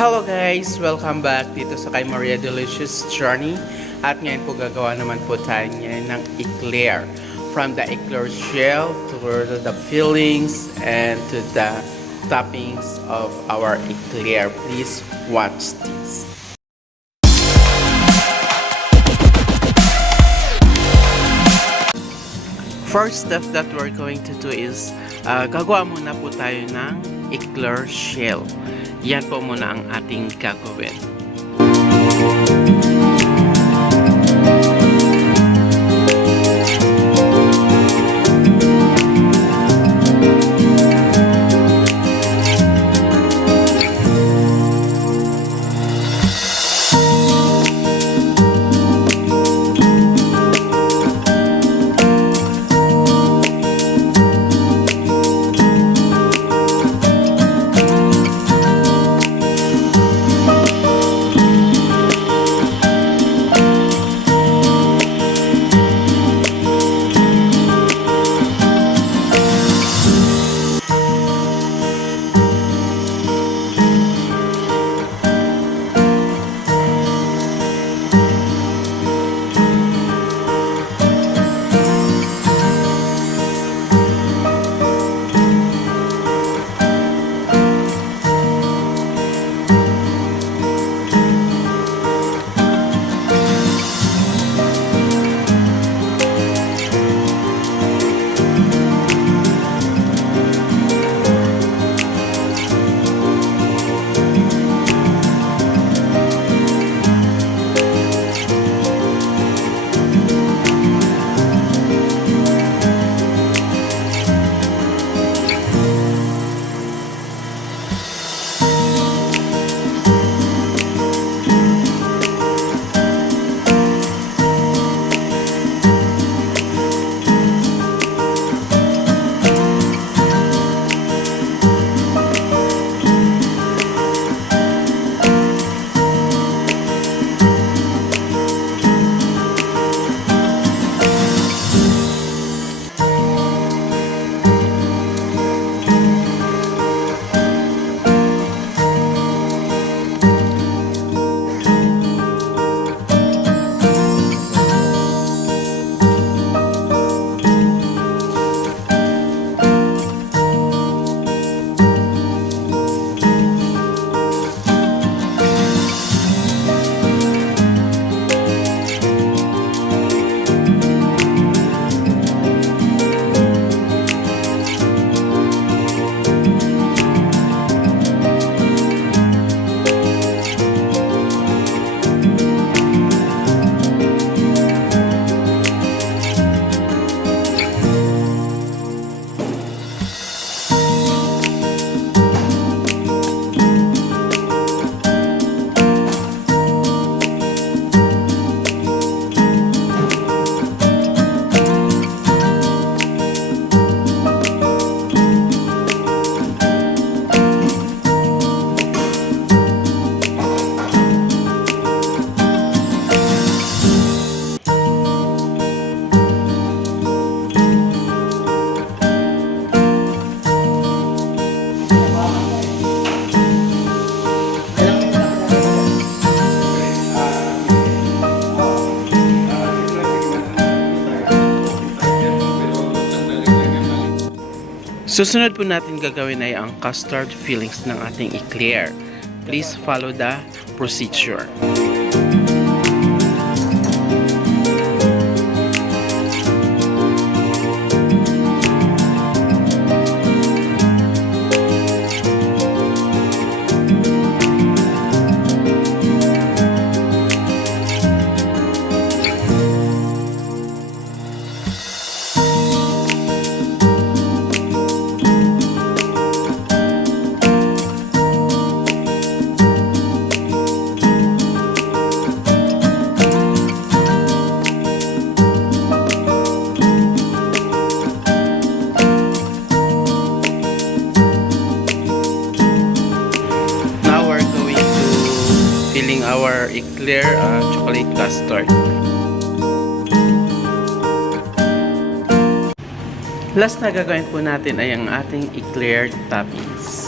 Hello guys! Welcome back dito sa kay Maria Delicious Journey. At ngayon po gagawa naman po tayo ngayon ng eclair. From the eclair shell to the fillings and to the toppings of our eclair. Please watch this. First step that we're going to do is gagawa muna po tayo ng eclair shell. Yan po muna ang ating gagawin. Susunod po natin gagawin ay ang custard fillings ng ating eclair. Please follow the procedure. Filling our eclair chocolate custard. Last na gagawin po natin ay ang ating eclair toppings.